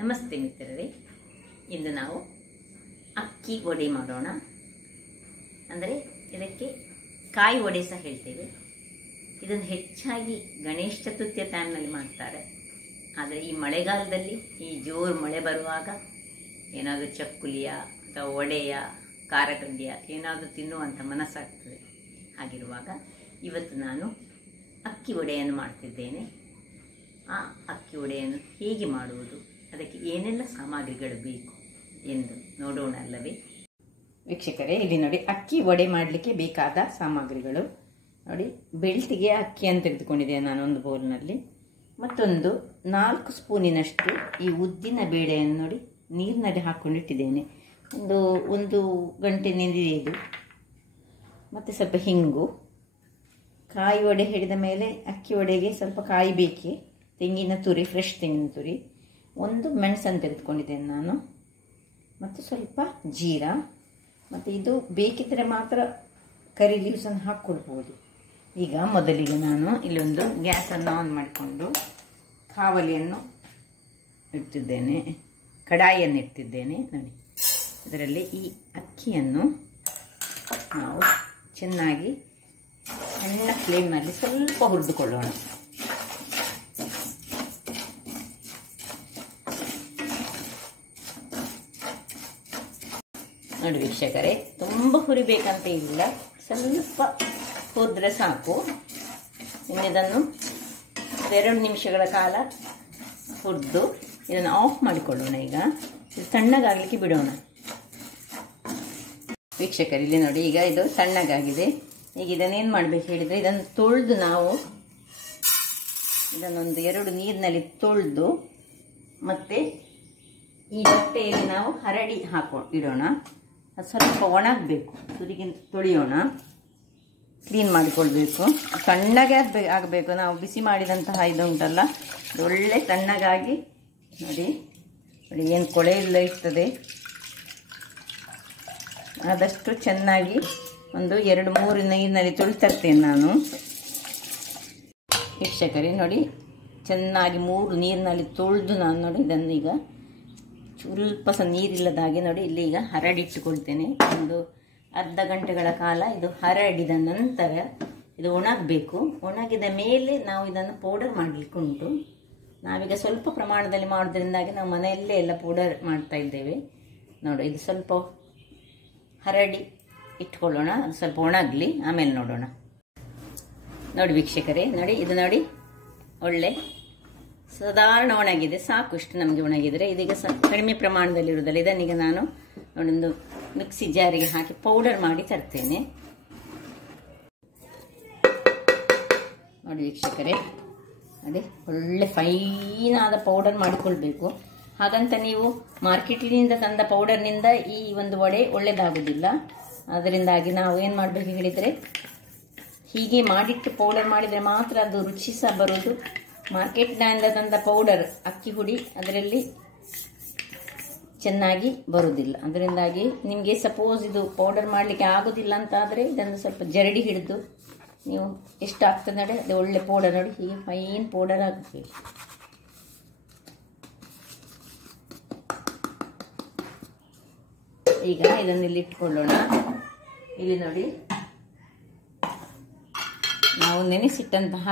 ನಮಸ್ತೆ ಮಿತ್ರರೇ, ಇಂದು ನಾವು ಅಕ್ಕಿ ವಡೆ ಮಾಡೋಣ. ಅಂದರೆ ಇದಕ್ಕೆ ಕಾಯಿ ವಡೆ ಸಹ ಹೇಳ್ತೇವೆ. ಇದನ್ನು ಹೆಚ್ಚಾಗಿ ಗಣೇಶ ಚತುರ್ಥಿಯ ಟೈಮ್ನಲ್ಲಿ ಮಾಡ್ತಾರೆ. ಆದರೆ ಈ ಮಳೆಗಾಲದಲ್ಲಿ ಈ ಜೋರು ಮಳೆ ಬರುವಾಗ ಏನಾದರೂ ಚಕ್ಕುಲಿಯ ಅಥವಾ ವಡೆಯ ಖಾರಗಡ್ಡೆಯ ಏನಾದರೂ ತಿನ್ನುವಂಥ ಮನಸ್ಸಾಗ್ತದೆ. ಹಾಗಿರುವಾಗ ಇವತ್ತು ನಾನು ಅಕ್ಕಿ ವಡೆಯನ್ನು ಮಾಡ್ತಿದ್ದೇನೆ. ಆ ಅಕ್ಕಿ ವಡೆಯನ್ನು ಹೇಗೆ ಮಾಡುವುದು, ಅದಕ್ಕೆ ಏನೆಲ್ಲ ಸಾಮಗ್ರಿಗಳು ಬೇಕು ಎಂದು ನೋಡೋಣ ಅಲ್ಲವೇ ವೀಕ್ಷಕರೇ? ಇಲ್ಲಿ ನೋಡಿ, ಅಕ್ಕಿ ವಡೆ ಮಾಡಲಿಕ್ಕೆ ಬೇಕಾದ ಸಾಮಗ್ರಿಗಳು ನೋಡಿ. ಬೆಳ್ತಿಗೆ ಅಕ್ಕಿಯನ್ನು ತೆಗೆದುಕೊಂಡಿದ್ದೇನೆ ನಾನು ಒಂದು ಬೌಲ್ನಲ್ಲಿ. ಮತ್ತೊಂದು 4 ಸ್ಪೂನಿನಷ್ಟು ಈ ಉದ್ದಿನ ಬೇಳೆಯನ್ನು ನೋಡಿ ನೀರಿನಲ್ಲಿ ಹಾಕ್ಕೊಂಡಿಟ್ಟಿದ್ದೇನೆ. ಒಂದು ಗಂಟೆ ನೆನೆದಿದೆ ಇದು. ಮತ್ತು ಸ್ವಲ್ಪ ಹಿಂಗು. ಕಾಯಿ ವಡೆ ಹಿಡಿದ ಮೇಲೆ ಅಕ್ಕಿ ವಡೆಗೆ ಸ್ವಲ್ಪ ಕಾಯಿ ಬೇಕೇ. ತೆಂಗಿನ ತುರಿ, ಫ್ರೆಶ್ ತೆಂಗಿನ ತುರಿ. ಒಂದು ಮೆಣಸನ್ನು ತೆಗೆದುಕೊಂಡಿದ್ದೇನೆ ನಾನು. ಮತ್ತು ಸ್ವಲ್ಪ ಜೀರಾ. ಮತ್ತು ಇದು ಬೇಕಿದ್ದರೆ ಮಾತ್ರ ಕರಿ ಲೀವ್ಸನ್ನು ಹಾಕ್ಕೊಳ್ಬೋದು. ಈಗ ಮೊದಲಿಗೆ ನಾನು ಇಲ್ಲೊಂದು ಗ್ಯಾಸನ್ನು ಆನ್ ಮಾಡಿಕೊಂಡು ಕಾವಲಿಯನ್ನು ಇಡ್ತಿದ್ದೇನೆ, ಕಡಾಯಿಯನ್ನು ಇಡ್ತಿದ್ದೇನೆ ನೋಡಿ. ಇದರಲ್ಲಿ ಈ ಅಕ್ಕಿಯನ್ನು ನಾವು ಚೆನ್ನಾಗಿ ಸಣ್ಣ ಫ್ಲೇಮ್ನಲ್ಲಿ ಸ್ವಲ್ಪ ಹುರಿದುಕೊಳ್ಳೋಣ. ನೋಡಿ ವೀಕ್ಷಕರೇ, ತುಂಬ ಹುರಿಬೇಕಂತ ಇಲ್ಲ, ಸ್ವಲ್ಪ ಹುರಿದ್ರೆ ಸಾಕು. ಇದನ್ನು 2 ನಿಮಿಷಗಳ ಕಾಲ ಹುರಿದು ಇದನ್ನು ಆಫ್ ಮಾಡಿಕೊಳ್ಳೋಣ. ಈಗ ಇದು ತಣ್ಣಗಾಗಲಿಕ್ಕೆ ಬಿಡೋಣ. ವೀಕ್ಷಕರು ಇಲ್ಲಿ ನೋಡಿ, ಈಗ ಇದು ತಣ್ಣಗಾಗಿದೆ. ಈಗ ಇದನ್ನೇನು ಮಾಡಬೇಕು ಹೇಳಿದರೆ, ಇದನ್ನು ತೊಳೆದು ನಾವು ಇದನ್ನೊಂದು 2 ನೀರಿನಲ್ಲಿ ತೊಳೆದು ಮತ್ತೆ ಈ ಬಟ್ಟೆಯಲ್ಲಿ ನಾವು ಹರಡಿ ಇಡೋಣ. ಅದು ಸ್ವಲ್ಪ ಒಣಗಬೇಕು, ತುರಿಗಿಂತ ತೊಳೆಯೋಣ, ಕ್ಲೀನ್ ಮಾಡಿಕೊಳ್ಬೇಕು. ತಣ್ಣಗೆ ಆಗಬೇಕು. ನಾವು ಬಿಸಿ ಮಾಡಿದಂತಹ ಇದು ಉಂಟಲ್ಲ, ಅದು ಒಳ್ಳೆ ತಣ್ಣಗಾಗಿ ನೋಡಿ ನೋಡಿ, ಏನು ಕೊಳೆ ಇಲ್ಲ ಇರ್ತದೆ. ಆದಷ್ಟು ಚೆನ್ನಾಗಿ ಒಂದು 2-3 ನೀರಿನಲ್ಲಿ ತೊಳಿತರ್ತೇನೆ ನಾನು. ವೀಕ್ಷಕರೇ ನೋಡಿ, ಚೆನ್ನಾಗಿ 3 ನೀರಿನಲ್ಲಿ ತೊಳೆದು ನಾನು ನೋಡಿ ಇದನ್ನು ಈಗ ಸ್ವಲ್ಪ ಸಹ ನೀರಿಲ್ಲದಾಗೆ ನೋಡಿ ಇಲ್ಲಿ ಈಗ ಹರಡಿಟ್ಟುಕೊಳ್ತೇನೆ. ಒಂದು ಅರ್ಧ ಗಂಟೆಗಳ ಕಾಲ ಇದು ಹರಡಿದ ನಂತರ ಇದು ಒಣಗಬೇಕು. ಒಣಗಿದ ಮೇಲೆ ನಾವು ಇದನ್ನು ಪೌಡರ್ ಮಾಡಲಿಕ್ಕೆ ಉಂಟು. ನಾವೀಗ ಸ್ವಲ್ಪ ಪ್ರಮಾಣದಲ್ಲಿ ಮಾಡೋದ್ರಿಂದಾಗಿ ನಾವು ಮನೆಯಲ್ಲೇ ಎಲ್ಲ ಪೌಡರ್ ಮಾಡ್ತಾ ಇದ್ದೇವೆ ನೋಡಿ. ಇದು ಸ್ವಲ್ಪ ಹರಡಿ ಇಟ್ಕೊಳ್ಳೋಣ, ಅದು ಸ್ವಲ್ಪ ಒಣಗಲಿ, ಆಮೇಲೆ ನೋಡೋಣ. ನೋಡಿ ವೀಕ್ಷಕರೇ ನೋಡಿ, ಇದು ನೋಡಿ ಒಳ್ಳೆ ಸಾಧಾರಣ ಒಣಗಿದೆ, ಸಾಕು. ಇಷ್ಟು ನಮಗೆ ಒಣಗಿದರೆ ಇದೀಗ ಕಡಿಮೆ ಪ್ರಮಾಣದಲ್ಲಿ ಇರುವುದಲ್ಲ. ಇದನ್ನೀಗ ನಾನು ಒಂದು ಮಿಕ್ಸಿ ಜಾರಿಗೆ ಹಾಕಿ ಪೌಡರ್ ಮಾಡಿ ತರ್ತೇನೆ ನೋಡಿ ವೀಕ್ಷಕರೇ. ನೋಡಿ ಒಳ್ಳೆ ಫೈನಾದ ಪೌಡರ್ ಮಾಡಿಕೊಳ್ಬೇಕು. ಹಾಗಂತ ನೀವು ಮಾರ್ಕೆಟಿನಿಂದ ತಂದ ಪೌಡರ್ನಿಂದ ಈ ಒಂದು ವಡೆ ಒಳ್ಳೆಯದಾಗುವುದಿಲ್ಲ. ಅದರಿಂದಾಗಿ ನಾವು ಏನು ಮಾಡಬೇಕು ಹೇಳಿದರೆ, ಹೀಗೆ ಮಾಡಿಟ್ಟು ಪೌಡರ್ ಮಾಡಿದರೆ ಮಾತ್ರ ಅದು ರುಚಿ ಸಹ ಬರುವುದು. ಮಾರ್ಕೆಟ್ನಿಂದ ತಂದ ಪೌಡರ್ ಅಕ್ಕಿ ಹುಡಿ ಅದರಲ್ಲಿ ಚೆನ್ನಾಗಿ ಬರುವುದಿಲ್ಲ. ಅದರಿಂದಾಗಿ ನಿಮಗೆ ಸಪೋಸ್ ಇದು ಪೌಡರ್ ಮಾಡಲಿಕ್ಕೆ ಆಗೋದಿಲ್ಲ ಅಂತ ಆದರೆ ಇದನ್ನು ಸ್ವಲ್ಪ ಜರಡಿ ಹಿಡಿದು ನೀವು ಎಷ್ಟು ಆಗ್ತದೆ ನೋಡಿ, ಅದು ಒಳ್ಳೆ ಪೌಡರ್ ನೋಡಿ, ಹೀಗೆ ಫೈನ್ ಪೌಡರ್ ಆಗಬೇಕು. ಈಗ ಇದನ್ನು ಇಲ್ಲಿ ಇಟ್ಕೊಳ್ಳೋಣ. ಇಲ್ಲಿ ನೋಡಿ, ನಾವು ನೆನೆಸಿಟ್ಟಂತಹ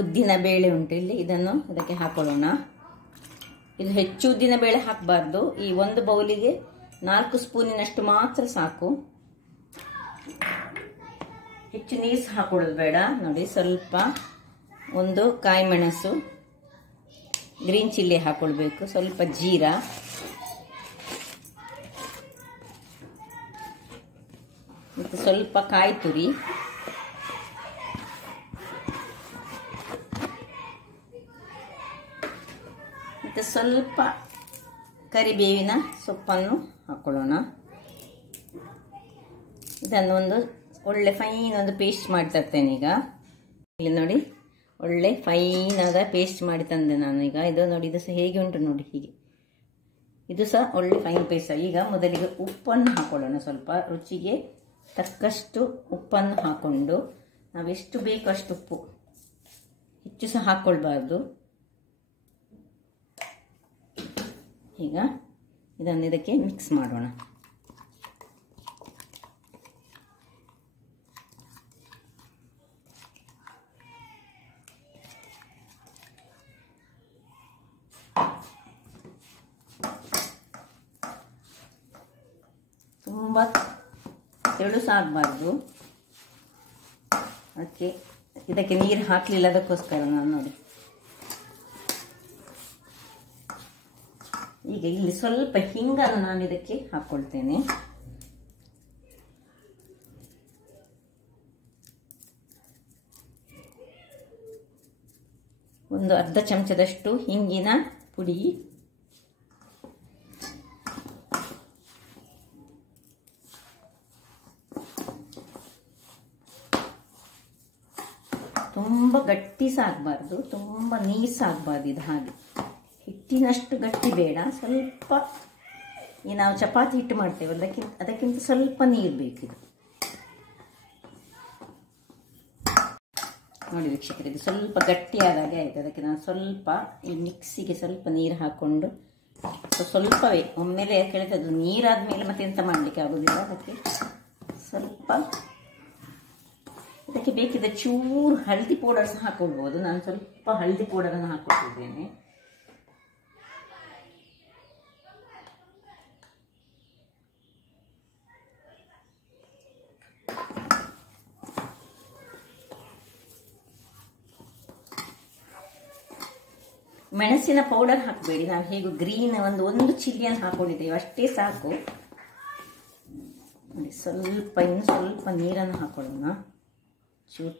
ಉದ್ದಿನ ಬೇಳೆ ಉಂಟು ಇಲ್ಲಿ, ಇದನ್ನು ಇದಕ್ಕೆ ಹಾಕೊಳ್ಳೋಣ. ಇದು ಹೆಚ್ಚು ಉದ್ದಿನ ಬೇಳೆ ಹಾಕಬಾರ್ದು. ಈ ಒಂದು ಬೌಲಿಗೆ 4 ಸ್ಪೂನಿನಷ್ಟು ಮಾತ್ರ ಸಾಕು. ಹೆಚ್ಚು ನೀರು ಸಹ ಹಾಕೊಳ್ಳೋದು ಬೇಡ ನೋಡಿ. ಸ್ವಲ್ಪ ಒಂದು ಕಾಯಿ ಮೆಣಸು, ಗ್ರೀನ್ ಚಿಲ್ಲಿ ಹಾಕೊಳ್ಬೇಕು, ಸ್ವಲ್ಪ ಜೀರಾ, ಮತ್ತು ಸ್ವಲ್ಪ ಕಾಯಿ ತುರಿ, ಮತ್ತು ಸ್ವಲ್ಪ ಕರಿಬೇವಿನ ಸೊಪ್ಪನ್ನು ಹಾಕೊಳ್ಳೋಣ. ಇದನ್ನು ಒಂದು ಒಳ್ಳೆ ಫೈನ್ ಒಂದು ಪೇಸ್ಟ್ ಮಾಡಿ ತರ್ತೇನೆ ಈಗ. ಇಲ್ಲಿ ನೋಡಿ, ಒಳ್ಳೆ ಫೈನ್ ಆದ ಪೇಸ್ಟ್ ಮಾಡಿ ತಂದೆ ನಾನು ಈಗ. ಇದು ನೋಡಿ, ಇದು ಸಹ ಹೇಗೆ ಉಂಟು ನೋಡಿ, ಹೀಗೆ ಇದು ಸಹ ಒಳ್ಳೆ ಫೈನ್ ಪೇಸ್ಟ್. ಈಗ ಮೊದಲಿಗೆ ಉಪ್ಪನ್ನು ಹಾಕೊಳ್ಳೋಣ. ಸ್ವಲ್ಪ ರುಚಿಗೆ ತಕ್ಕಷ್ಟು ಉಪ್ಪನ್ನು ಹಾಕ್ಕೊಂಡು, ನಾವೆಷ್ಟು ಬೇಕು ಅಷ್ಟು ಉಪ್ಪು, ಹೆಚ್ಚು ಸಹ ಹಾಕ್ಕೊಳ್ಬಾರ್ದು. ಈಗ ಇದನ್ನು ಇದಕ್ಕೆ ಮಿಕ್ಸ್ ಮಾಡೋಣ. ತುಂಬ ತೆಳುಸಾಗಬಾರ್ದು, ಇದಕ್ಕೆ ನೀರು ಹಾಕಲಿಲ್ಲ, ಅದಕ್ಕೋಸ್ಕರ ನಾನು ನೋಡಿ. ಈಗ ಇಲ್ಲಿ ಸ್ವಲ್ಪ ಹಿಂಗನ್ನು ನಾನು ಇದಕ್ಕೆ ಹಾಕ್ಕೊಳ್ತೇನೆ. ಒಂದು ಅರ್ಧ ಚಮಚದಷ್ಟು ಹಿಂಗಿನ ಪುಡಿ, ತುಂಬ ಗಟ್ಟಿ ಸಾಗಬಾರ್ದು, ತುಂಬ ನೀರು ಸಾಗಬಾರ್ದು. ಇದು ಹಾಗೆ ಹಿಟ್ಟಿನಷ್ಟು ಗಟ್ಟಿ ಬೇಡ, ಸ್ವಲ್ಪ ಈ ನಾವು ಚಪಾತಿ ಹಿಟ್ಟು ಮಾಡ್ತೇವಲ್ಲ ಅದಕ್ಕಿಂತ ಸ್ವಲ್ಪ ನೀರು ಬೇಕಿದು. ನೋಡಿ ವೀಕ್ಷಕರೇ, ಇದು ಸ್ವಲ್ಪ ಗಟ್ಟಿಯಾದಾಗೆ ಆಯಿತು. ಅದಕ್ಕೆ ನಾನು ಸ್ವಲ್ಪ ಈ ಮಿಕ್ಸಿಗೆ ಸ್ವಲ್ಪ ನೀರು ಹಾಕ್ಕೊಂಡು ಸ್ವಲ್ಪವೇ ಒಮ್ಮೆಲೆ ಕೆಳಗೆ, ಅದು ನೀರಾದ ಮೇಲೆ ಮತ್ತೆ ಎಂತ ಮಾಡಲಿಕ್ಕೆ ಆಗೋದಿಲ್ಲ. ಅದಕ್ಕೆ ಸ್ವಲ್ಪ ಇದಕ್ಕೆ ಬೇಕಿದ್ದ ಚೂರು ಹಳದಿ ಪೌಡರ್ ಸಹ ಹಾಕೊಳ್ಬೋದು. ನಾನು ಸ್ವಲ್ಪ ಹಳದಿ ಪೌಡರನ್ನು ಹಾಕೊಳ್ತಿದ್ದೇನೆ. ಮೆಣಸಿನ ಪೌಡರ್ ಹಾಕಬೇಡಿ, ನಾವು ಹೇಗೂ ಗ್ರೀನ್ ಒಂದು ಚಿಲ್ಲಿಯನ್ನು ಹಾಕೊಂಡಿದ್ದೇವೆ ಅಷ್ಟೇ ಸಾಕು. ಸ್ವಲ್ಪ ಇನ್ನು ಸ್ವಲ್ಪ ನೀರನ್ನು ಹಾಕೊಳ್ಳೋಣ.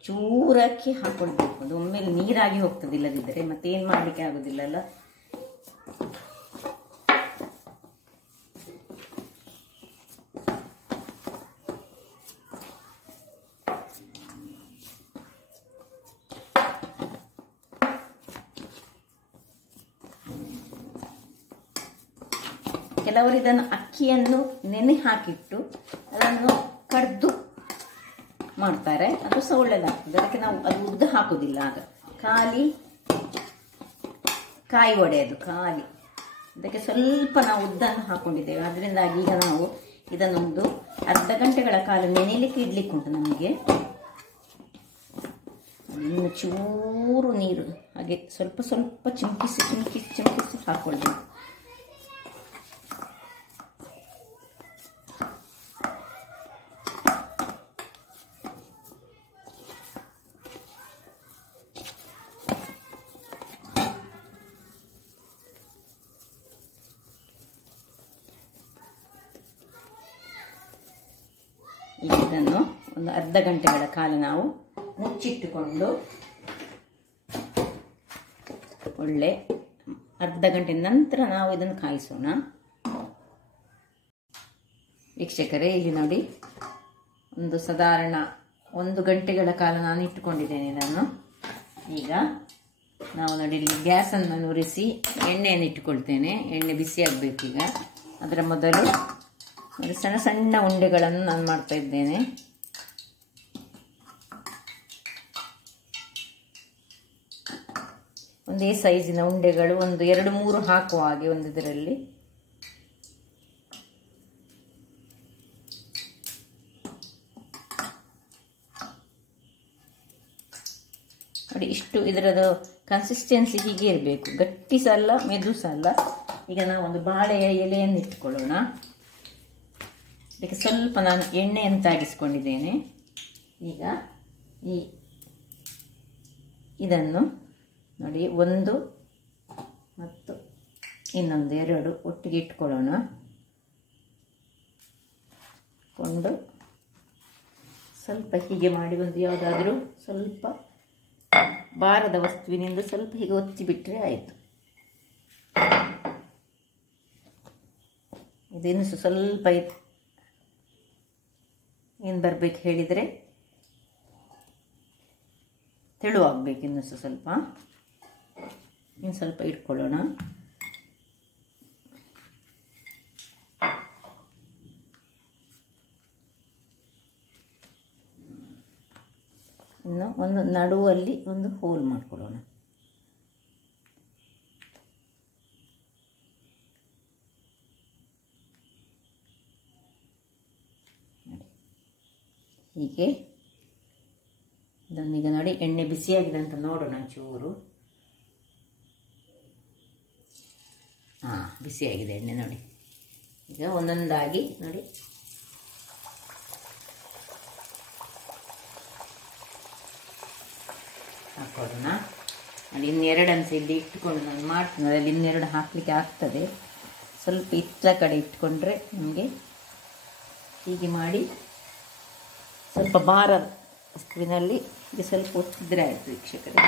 ಚೂರಕ್ಕೆ ಹಾಕೊಳ್ಬೇಕು, ಅದು ಒಮ್ಮೆಲೆ ನೀರಾಗಿ ಹೋಗ್ತದೆ, ಇಲ್ಲದಿದ್ದರೆ ಮತ್ತೇನು ಮಾಡಲಿಕ್ಕೆ ಆಗೋದಿಲ್ಲಲ್ಲ. ಕೆಲವರು ಇದನ್ನು ಅಕ್ಕಿಯನ್ನು ನೆನೆ ಹಾಕಿಟ್ಟು ಅದನ್ನು ಕಡ್ದು ಮಾಡ್ತಾರೆ, ಅದು ಸಹ ಒಳ್ಳೆಯದಾಗ್ತದೆ. ಅದಕ್ಕೆ ನಾವು ಅದು ಉದ್ದ ಹಾಕೋದಿಲ್ಲ, ಆಗ ಖಾಲಿ ಕಾಯಿ ವಡೆ, ಅದು ಖಾಲಿ. ಅದಕ್ಕೆ ಸ್ವಲ್ಪ ನಾವು ಉದ್ದನ್ನು ಹಾಕೊಂಡಿದ್ದೇವೆ, ಅದರಿಂದಾಗಿ ಈಗ ನಾವು ಇದನ್ನೊಂದು ಅರ್ಧ ಗಂಟೆಗಳ ಕಾಲ ನೆನೆಯಲಿಕ್ಕೆ ಇಡ್ಲಿಕ್ಕೆ ಉಂಟು ನಮಗೆ. ಇನ್ನು ಚೂರು ನೀರು ಹಾಗೆ ಸ್ವಲ್ಪ ಸ್ವಲ್ಪ ಚಿಮುಕಿಸಿ ಹಾಕೊಳ್ಬೇಕು. ಇದನ್ನು ಒಂದು ಅರ್ಧ ಗಂಟೆಗಳ ಕಾಲ ನಾವು ಮುಚ್ಚಿಟ್ಟುಕೊಂಡು ಒಳ್ಳೆ ಅರ್ಧ ಗಂಟೆ ನಂತರ ನಾವು ಇದನ್ನು ಕಾಯಿಸೋಣ. ವೀಕ್ಷಕರೇ, ಇಲ್ಲಿ ನೋಡಿ, ಒಂದು ಸಾಧಾರಣ 1 ಗಂಟೆಗಳ ಕಾಲ ನಾನು ಇಟ್ಟುಕೊಂಡಿದ್ದೇನೆ ಇದನ್ನು. ಈಗ ನಾವು ನೋಡಿ ಇಲ್ಲಿ ಗ್ಯಾಸನ್ನು ಉರಿಸಿ ಎಣ್ಣೆಯನ್ನು ಇಟ್ಟುಕೊಳ್ತೇನೆ. ಎಣ್ಣೆ ಬಿಸಿ ಆಗಬೇಕು. ಈಗ ಅದರ ಮೊದಲು ಒಂದು ಸಣ್ಣ ಸಣ್ಣ ಉಂಡೆಗಳನ್ನು ನಾನು ಮಾಡ್ತಾ ಇದ್ದೇನೆ. ಒಂದೇ ಸೈಜಿನ ಉಂಡೆಗಳು, ಒಂದು 2-3 ಹಾಕುವ ಹಾಗೆ ಒಂದು ಇದರಲ್ಲಿ. ನೋಡಿ, ಇಷ್ಟು ಇದರದ್ದು ಕನ್ಸಿಸ್ಟೆನ್ಸಿ ಹೀಗೆ ಇರಬೇಕು, ಗಟ್ಟಿ ಸಹ ಅಲ್ಲ ಮೆದು ಸಹ ಅಲ್ಲ. ಈಗ ನಾವು ಒಂದು ಬಾಳೆಯ ಎಲೆಯನ್ನು ಇಟ್ಟುಕೊಳ್ಳೋಣ. ಇದಕ್ಕೆ ಸ್ವಲ್ಪ ನಾನು ಎಣ್ಣೆಯನ್ನು ತಾಗಿಸಿಕೊಂಡಿದ್ದೇನೆ. ಈಗ ಇದನ್ನು ನೋಡಿ, 1 ಮತ್ತು ಇನ್ನೊಂದು 2 ಒಟ್ಟಿಗೆ ಇಟ್ಕೊಳ್ಳೋಣ. ಕೊಂಡು ಸ್ವಲ್ಪ ಹೀಗೆ ಮಾಡಿ ಒಂದು ಯಾವುದಾದ್ರೂ ಸ್ವಲ್ಪ ಭಾರದ ವಸ್ತುವಿನಿಂದ ಸ್ವಲ್ಪ ಹೀಗೆ ಒತ್ತಿ ಬಿಟ್ಟರೆ ಆಯಿತು. ಇದೇನು ಸ್ವಲ್ಪ ಏನು ಬರಬೇಕು ಹೇಳಿದರೆ ತೆಳುವಾಗಬೇಕು. ಇನ್ನು ಸ್ವಲ್ಪ ಇನ್ನು ಸ್ವಲ್ಪ ಇಟ್ಕೊಳ್ಳೋಣ. ಇನ್ನು ಒಂದು ನಡುವಲ್ಲಿ ಒಂದು ಹೋಲ್ ಮಾಡ್ಕೊಳ್ಳೋಣ. ಹೀಗೆ ಇದನ್ನೀಗ ನೋಡಿ ಎಣ್ಣೆ ಬಿಸಿಯಾಗಿದೆ ಅಂತ ನೋಡೋಣ ಚೂರು. ಬಿಸಿಯಾಗಿದೆ ಎಣ್ಣೆ ನೋಡಿ. ಈಗ ಒಂದೊಂದಾಗಿ ನೋಡಿ ಹಾಕೋಣ. ಅಲ್ಲಿ ಇನ್ನೆರಡು ಅನ್ಸಿ ಇಲ್ಲಿ ಇಟ್ಕೊಂಡು ನಾನು ಮಾಡ್ತೀನಿ, ಅದರಲ್ಲಿ ಇನ್ನೆರಡು ಹಾಕಲಿಕ್ಕೆ ಆಗ್ತದೆ. ಸ್ವಲ್ಪ ಇತ್ತ ಕಡೆ ಇಟ್ಕೊಂಡ್ರೆ ನಮಗೆ ಹೀಗೆ ಮಾಡಿ ಸ್ವಲ್ಪ ಭಾರ ಸ್ಕ್ರೀನಲ್ಲಿ ಇದು ಸ್ವಲ್ಪ ಒತ್ತಿದ್ರೆ ಆಯಿತು ವೀಕ್ಷಕರೇ.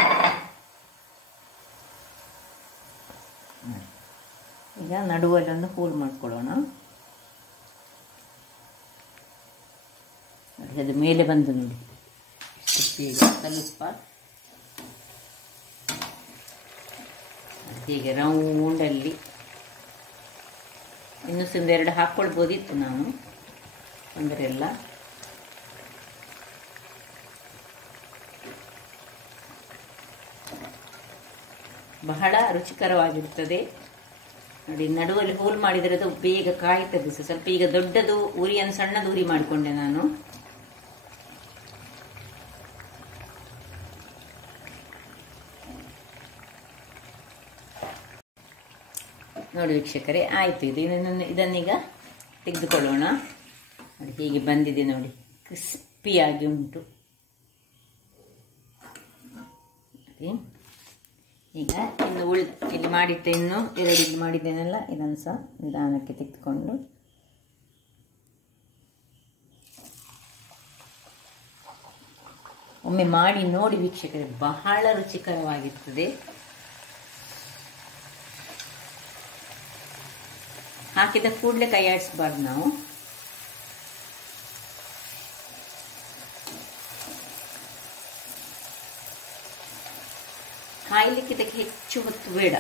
ಈಗ ನಡುವಲ್ಲೊಂದು ಹೋಲ್ ಮಾಡ್ಕೊಳ್ಳೋಣ. ಅದು ಮೇಲೆ ಬಂದು ನೋಡಿ ಸ್ವಲ್ಪ ಹೀಗೆ ರೌಂಡಲ್ಲಿ ಇನ್ನೂ ಒಂದೆರಡು ಹಾಕ್ಕೊಳ್ಬೋದಿತ್ತು ನಾನು, ಅಂದರೆ ಎಲ್ಲ ಬಹಳ ರುಚಿಕರವಾಗಿರ್ತದೆ ನೋಡಿ. ನಡುವಲ್ಲಿ ಹೋಲ್ ಮಾಡಿದರೆ ಅದು ಬೇಗ ಕಾಯ್ತದೆ. ಸ್ವಲ್ಪ ಈಗ ದೊಡ್ಡದು ಉರಿಯನ್ನು ಸಣ್ಣದು ಉರಿ ಮಾಡಿಕೊಂಡೆ ನಾನು. ನೋಡಿ ವೀಕ್ಷಕರೇ, ಆಯಿತು. ಇದನ್ನೀಗ ತೆಗೆದುಕೊಳ್ಳೋಣ. ನೋಡಿ ಹೀಗೆ ಬಂದಿದೆ ನೋಡಿ, ಕ್ರಿಸ್ಪಿಯಾಗಿ ಉಂಟು. ಈಗ ಇನ್ನು ಇಲ್ಲಿ ಮಾಡಿಟ್ಟೆ, ಇನ್ನು ಎರಡು ಇಲ್ಲಿ ಮಾಡಿದ್ದೇನಲ್ಲ, ಇದನ್ನು ಸಹ ನಿಧಾನಕ್ಕೆ ತೆಗೆದುಕೊಂಡು ಒಮ್ಮೆ ಮಾಡಿ ನೋಡಿ ವೀಕ್ಷಕರೇ, ಬಹಳ ರುಚಿಕರವಾಗಿರ್ತದೆ. ಹಾಕಿದ ಕೂಡಲೇ ಕೈ ಆಡಿಸಬಾರ್ದು ನಾವು. ಕಾಯ್ಲಿಕ್ಕೆ ಇದಕ್ಕೆ ಹೆಚ್ಚು ಹೊತ್ತು ಬೇಡ.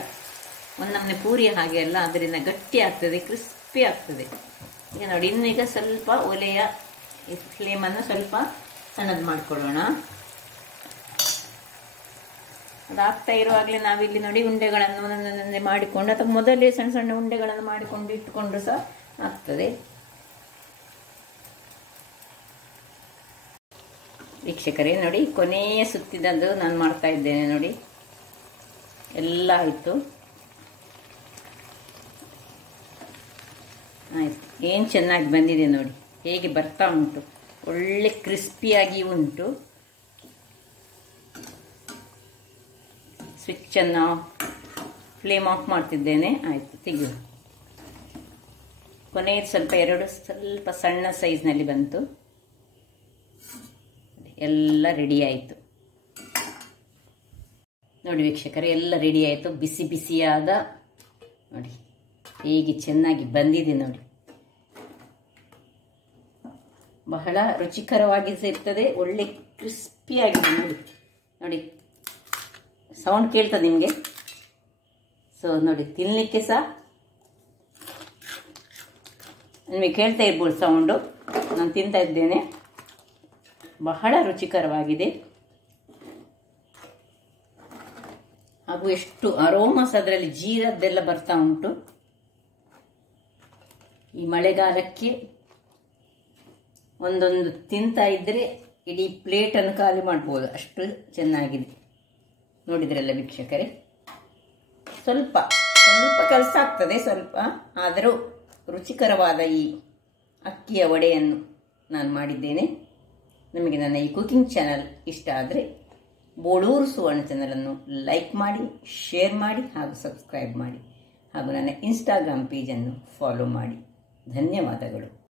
ಒಂದೊಮ್ಮೆ ಪೂರಿ ಹಾಗೆ ಅಲ್ಲ, ಅದರಿಂದ ಗಟ್ಟಿ ಆಗ್ತದೆ, ಕ್ರಿಸ್ಪಿ ಆಗ್ತದೆ. ಈಗ ನೋಡಿ, ಇನ್ನೀಗ ಸ್ವಲ್ಪ ಒಲೆಯ ಫ್ಲೇಮನ್ನು ಸ್ವಲ್ಪ ಸಣ್ಣದು ಮಾಡಿಕೊಳ್ಳೋಣ. ಅದಾಗ್ತಾ ಇರುವಾಗಲೇ ನಾವಿಲ್ಲಿ ನೋಡಿ ಉಂಡೆಗಳನ್ನು ಒಂದೊಂದೇ ಮಾಡಿಕೊಂಡು, ಅಥವಾ ಮೊದಲೇ ಸಣ್ಣ ಸಣ್ಣ ಉಂಡೆಗಳನ್ನು ಮಾಡಿಕೊಂಡು ಇಟ್ಟುಕೊಂಡು ಸಹ ಆಗ್ತದೆ. ವೀಕ್ಷಕರೇ ನೋಡಿ, ಕೊನೆಯ ಸುತ್ತಿದ್ದು ನಾನು ಮಾಡ್ತಾ ಇದ್ದೇನೆ ನೋಡಿ. ಎಲ್ಲ ಆಯಿತು. ಆಯಿತು, ಏನು ಚೆನ್ನಾಗಿ ಬಂದಿದೆ ನೋಡಿ, ಹೇಗೆ ಬರ್ತಾ ಉಂಟು, ಒಳ್ಳೆ ಕ್ರಿಸ್ಪಿಯಾಗಿ ಉಂಟು. ಸ್ವಿಚ್ಚನ್ನು ಫ್ಲೇಮ್ ಆಫ್ ಮಾಡ್ತಿದ್ದೇನೆ. ಆಯಿತು, ತೆಗೆದು ಕೊನೆಯದು ಸ್ವಲ್ಪ ಸಣ್ಣ ಸೈಜ್ನಲ್ಲಿ ಬಂತು. ಎಲ್ಲ ರೆಡಿ ಆಯಿತು ನೋಡಿ ವೀಕ್ಷಕರೇ, ಎಲ್ಲ ರೆಡಿ ಆಯಿತು. ಬಿಸಿ ಬಿಸಿಯಾದ ನೋಡಿ ಹೇಗೆ ಚೆನ್ನಾಗಿ ಬಂದಿದೆ ನೋಡಿ. ಬಹಳ ರುಚಿಕರವಾಗಿ ಇರ್ತದೆ, ಒಳ್ಳೆ ಕ್ರಿಸ್ಪಿಯಾಗಿದೆ ನೋಡಿ. ನೋಡಿ ಸೌಂಡ್ ಕೇಳ್ತದೆ ನಿಮಗೆ. ಸೊ ನೋಡಿ, ತಿನ್ನಲಿಕ್ಕೆ ಸಹ ನಿಮಗೆ ಕೇಳ್ತಾ ಇರ್ಬೋದು ಸೌಂಡು. ನಾನು ತಿಂತಾ ಇದ್ದೇನೆ, ಬಹಳ ರುಚಿಕರವಾಗಿದೆ. ಹಾಗೂ ಎಷ್ಟು ಅರೋಮಸ್ ಅದರಲ್ಲಿ ಜೀರದ್ದೆಲ್ಲ ಬರ್ತಾ ಉಂಟು. ಈ ಮಳೆಗಾಲಕ್ಕೆ ಒಂದೊಂದು ತಿಂತಾ ಇದ್ರೆ ಇಡೀ ಪ್ಲೇಟನ್ನು ಖಾಲಿ ಮಾಡ್ಬೋದು, ಅಷ್ಟು ಚೆನ್ನಾಗಿದೆ. ನೋಡಿದ್ರಲ್ಲ ವೀಕ್ಷಕರೇ, ಸ್ವಲ್ಪ ಕೆಲಸ ಆಗ್ತದೆ ಸ್ವಲ್ಪ, ಆದರೂ ರುಚಿಕರವಾದ ಈ ಅಕ್ಕಿಯ ವಡೆಯನ್ನು ನಾನು ಮಾಡಿದ್ದೇನೆ. ನಿಮಗೆ ನನ್ನ ಈ ಕುಕಿಂಗ್ ಚಾನಲ್ ಇಷ್ಟ ಆದರೆ ಬೋಳೂರು ಸುವರ್ಣ ಚಾನಲನ್ನು ಲೈಕ್ ಮಾಡಿ, ಶೇರ್ ಮಾಡಿ ಹಾಗೂ ಸಬ್ಸ್ಕ್ರೈಬ್ ಮಾಡಿ, ಹಾಗೂ ನನ್ನ ಇನ್ಸ್ಟಾಗ್ರಾಮ್ ಪೇಜನ್ನು ಫಾಲೋ ಮಾಡಿ. ಧನ್ಯವಾದಗಳು.